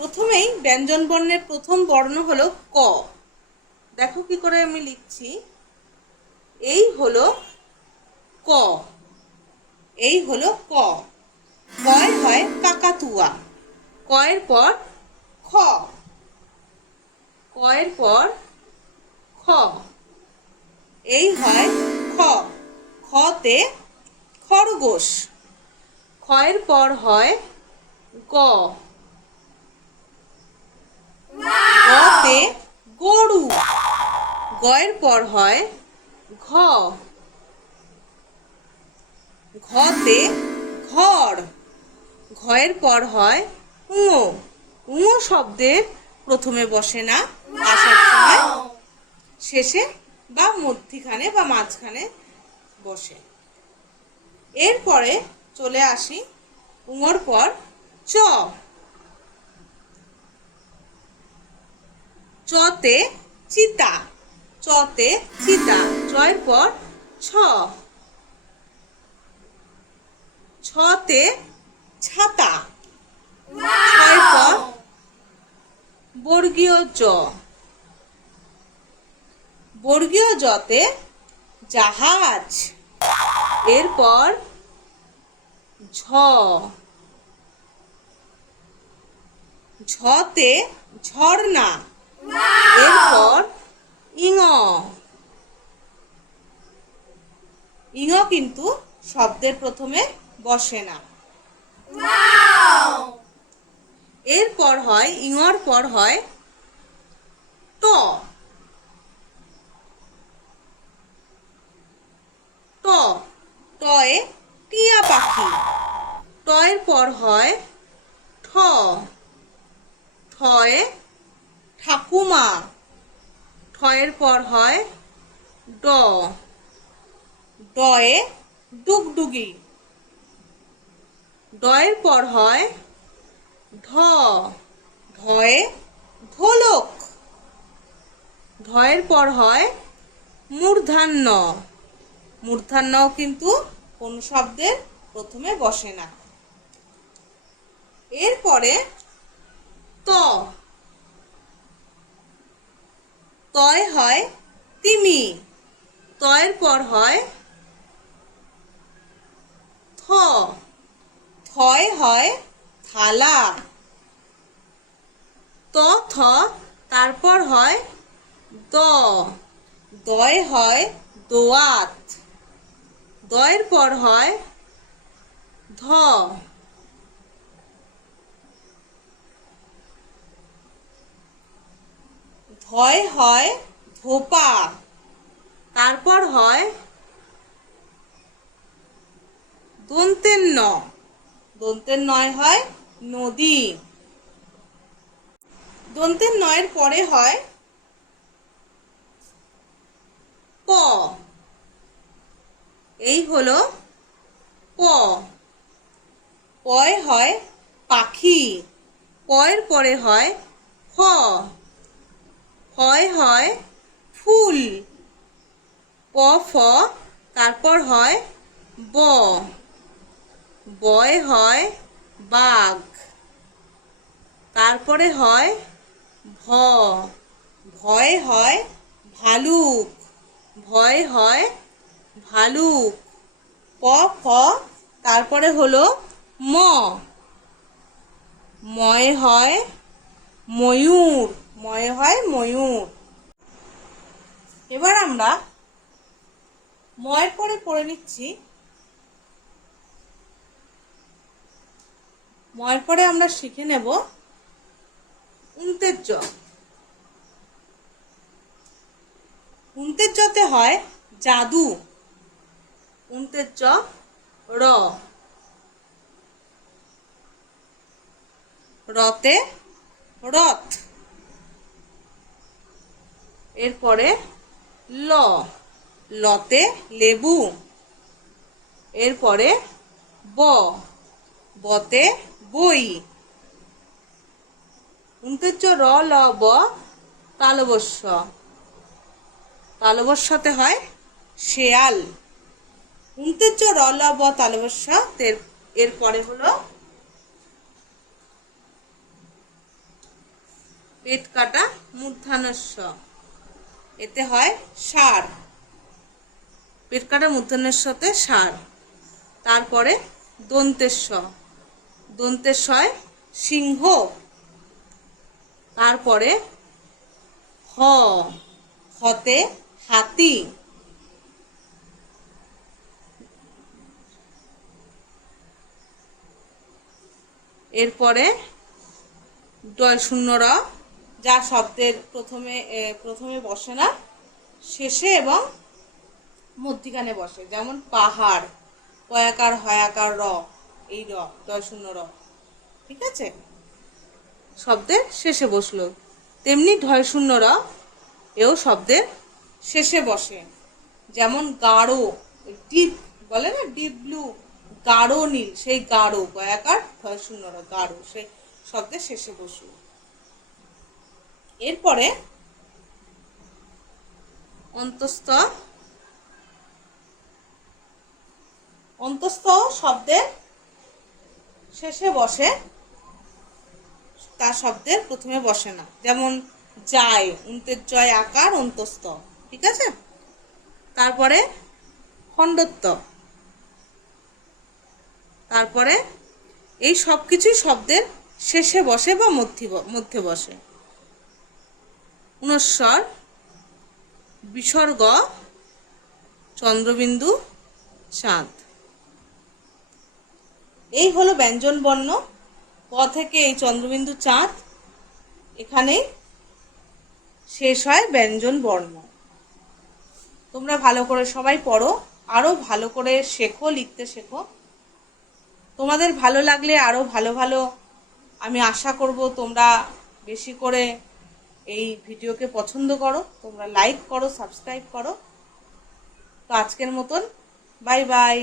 প্রথমেই ব্যঞ্জন বর্ণের প্রথম বর্ণ হলো ক। দেখো কি করে আমি লিখছি। এই হলো ক, এই হলো ক। কয় হয় কাকাতুয়া, কয়ের পর খ, কয়ের পর খ। এই হয় খ, খতে খরগোশ, খয়ের পর হয় গ, গতে গরু, গয়ের পর হয় ঘ, ঘতে ঘর, ঘয়ের পর হয় ঙ। ঙ শব্দের প্রথমে বসে না, আসার সময় শেষে বা মধ্যিখানে বা মাঝখানে বসে। এরপরে চলে আসি ঙর পর চ, চতে চিতা, চতে চিতা, চয়ের পর ছ, ছতে ছাতা, ছয়ের পর বর্গীয় জ, বর্গীয় জতে জাহাজ, এরপর ঝ, ঝতে ঝর্ণা, এরপর ইঙ। ইঙ কিন্তু শব্দের প্রথমে বসে না। এরপর হয় ইঙর পর হয় ট, ট, টয়ে টিয়া পাখি, টয়ের পর হয় ঠ, ঠয়ে ঠাকুমা, ঠয়ের পর হয় ড, ডয়ে ডুগডুগি, ডয়ের পর হয় ঢ, ঢয়ে ঢোলক, ঢয়ের পর হয় মূর্ধান্য। মূর্ধান্যও কিন্তু কোন শব্দের প্রথমে বসে না। এরপরে ত, তয় হয় তিমি, তয়ের পর হয় থ, থয় হয় থালা, ত থ, তারপর হয় দ, দয় হয় দোয়াত, দয়ের পর হয় ধ, ধয় হয় ধোপা, তারপর হয় দন্তের ন, দন্তের নয় হয় নদী, দন্তের নয়ের পরে হয় প, এই হলো প। পয় হয় পাখি, পয়ের পরে হয় ফ, ফয় হয় ফুল, প ফ, তারপর হয় ব, বয় হয় বাঘ, তারপরে হয় ভ, ভয় হয় ভালুক, ভয় হয় ভালুক, প ফ, তারপরে হলো ম, ময় হয় ময়ূর, ময় হয় ময়ূর। এবার আমরা ময়ের পরে পড়ে নিচ্ছি। ময়ের পরে আমরা শিখে নেব উন্তের জ। উন্তের জতে হয় জাদু, উন্তের জ র, রতে রথ, এরপরে ল, লতে লেবু, এরপরে ব, বতে বই। উন্তের জ র ল ব তালবস্য, তালবস্যতে হয় শেয়াল। উন্তের জ র ল ব তালবস্য, এরপরে হলো পেট কাটা মূর্ধন্য ষ, এতে হয় ষাঁড়, পেট কাটা মূর্ধন্য ষতে ষাঁড়। তারপরে দন্তের স, দন্তের শয় সিংহ। তারপরে হ, হতে হাতি। এরপরে ডয় শূন্য র, যা শব্দের প্রথমে বসে না, শেষে এবং মধ্যিখানে বসে, যেমন পাহাড়, কয়াকার হয়াকার র, এই র, ডয় শূন্য র, ঠিক আছে, শব্দের শেষে বসলো। তেমনি ঢয় শূন্য র এও শব্দের শেষে বসে, যেমন গাঢ়, ডিপ বলে না, ডিপ ব্লু, গাঢ় নীল, সেই গাঢ়, গয়াকার ঢয় শূন্য র, গাঢ়, সেই শব্দের শেষে বসলো। এরপরে অন্তস্থ, অন্তস্থ শব্দের শেষে বসে, তার শব্দের প্রথমে বসে না, যেমন যায়, অন্তের জয় আকার অন্তস্থ, ঠিক আছে। তারপরে খণ্ডত্ব, তারপরে এই সব কিছুই শব্দের শেষে বসে বা মধ্যে বসে। উনস্বর, বিসর্গ, চন্দ্রবিন্দু, চাঁদ। এই হলো ব্যঞ্জন বর্ণ। ক থেকে এই চন্দ্রবিন্দু চাঁদ, এখানেই শেষ হয় ব্যঞ্জন বর্ণ। তোমরা ভালো করে সবাই পড়ো, আরো ভালো করে শেখো, লিখতে শেখো। তোমাদের ভালো লাগলে আরো ভালো ভালো, আমি আশা করব তোমরা বেশি করে এই ভিডিওকে পছন্দ করো, তোমরা লাইক করো, সাবস্ক্রাইব করো। তো আজকের মতন বাই বাই।